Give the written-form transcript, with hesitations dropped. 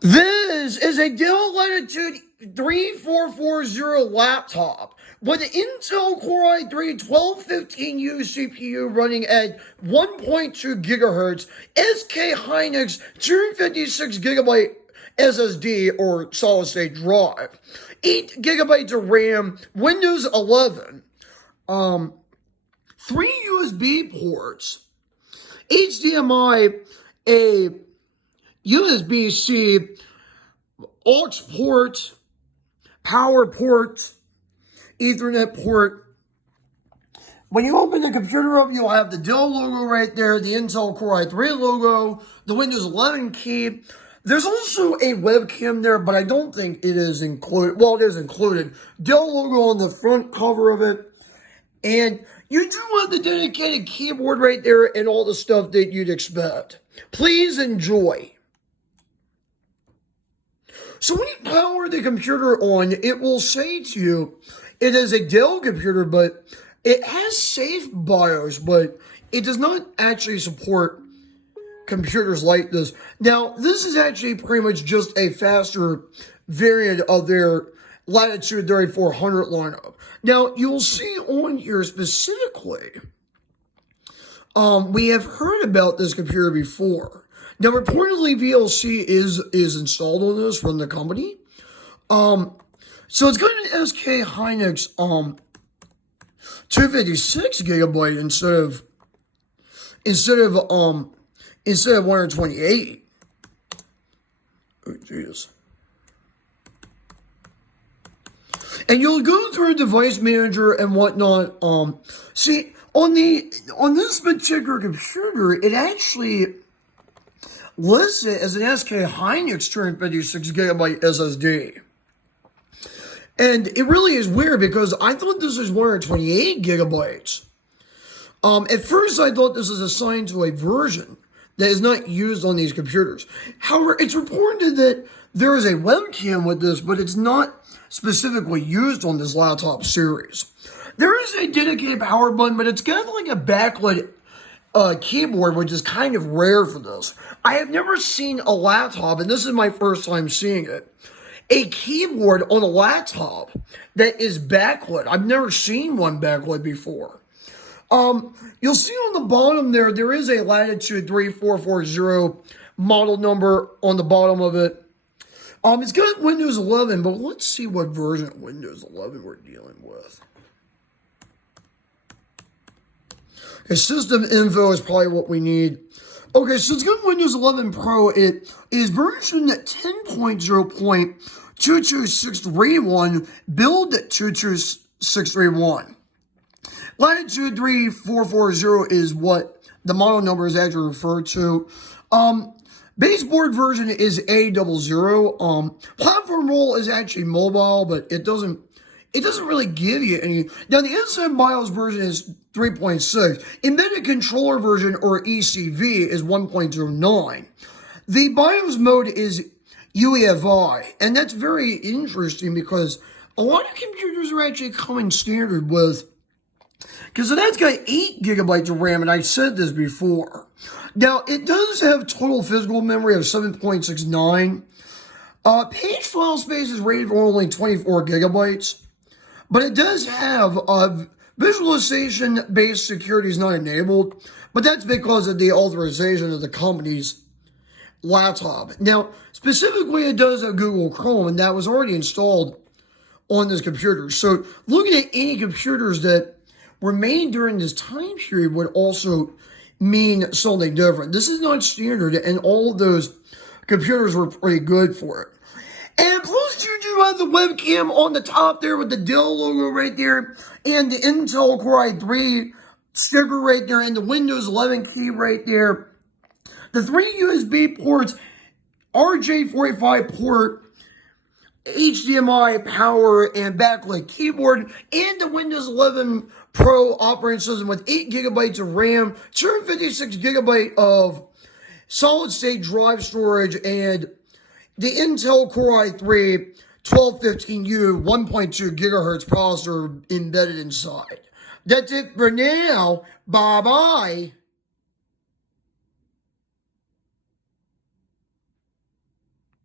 This is a Dell Latitude 3440 laptop with an Intel Core i3 1215U CPU running at 1.2 gigahertz, SK Hynix 256GB SSD or solid state drive, 8 gigabytes of RAM, Windows 11, 3 USB ports, HDMI, a USB-C, AUX port, power port, Ethernet port. When you open the computer up, you'll have the Dell logo right there, the Intel Core i3 logo, the Windows 11 key. There's also a webcam there, but I don't think it is included. Well, it is included. Dell logo on the front cover of it. And you do have the dedicated keyboard right there and all the stuff that you'd expect. Please enjoy. So when you power the computer on, it will say to you, it is a Dell computer, but it has safe BIOS, but it does not actually support computers like this. Now, this is actually pretty much just a faster variant of their Latitude 3400 lineup. Now, you'll see on here specifically, we have heard about this computer before. Now, reportedly, VLC is installed on this from the company. So it's got an SK Hynix 256 gigabyte instead of 128. Oh, jeez. And you'll go through device manager and whatnot. See, on this particular computer, it actually lists it as an SK Hynix 256 gigabyte SSD. And it really is weird because I thought this was 128 gigabytes. At first, I thought this was assigned to a version that is not used on these computers. However, it's reported that there is a webcam with this, but it's not specifically used on this laptop series. There is a dedicated power button, but it's got like a backlit keyboard, which is kind of rare for this. I have never seen a laptop, and this is my first time seeing it, a keyboard on a laptop that is backlit. I've never seen one backlit before. You'll see on the bottom there is a Latitude 3440 model number on the bottom of it. It's got Windows 11, but let's see what version of Windows 11 we're dealing with. Okay, system info is probably what we need. Okay, so it's got Windows 11 Pro. It is version 10.0.22631, build 22631. Latitude 3440 is what the model number is actually referred to. Baseboard version is A00. Platform role is actually mobile, but it doesn't really give you any. Now, the inside BIOS version is 3.6. Embedded controller version, or ECV, is 1.09. The BIOS mode is UEFI, and that's very interesting because a lot of computers are actually coming standard with, because that's got 8 gigabytes of RAM, and I said this before. Now, it does have total physical memory of 7.69. Page file space is rated for only 24 gigabytes. But it does have visualization-based security is not enabled, but that's because of the authorization of the company's laptop. Now, specifically, it does have Google Chrome, and that was already installed on this computer. So, looking at any computers that were made during this time period would also mean something different. This is not standard, and all of those computers were pretty good for it. And plus, you do have the webcam on the top there with the Dell logo right there, and the Intel Core i3 sticker right there, and the Windows 11 key right there. The 3 USB ports, RJ45 port, HDMI power, and backlit keyboard, and the Windows 11 Pro operating system with 8 gigabytes of RAM, 256 gigabyte of solid state drive storage, and the Intel Core i3 1215U 1.2 gigahertz processor embedded inside. That's it for now. Bye-bye.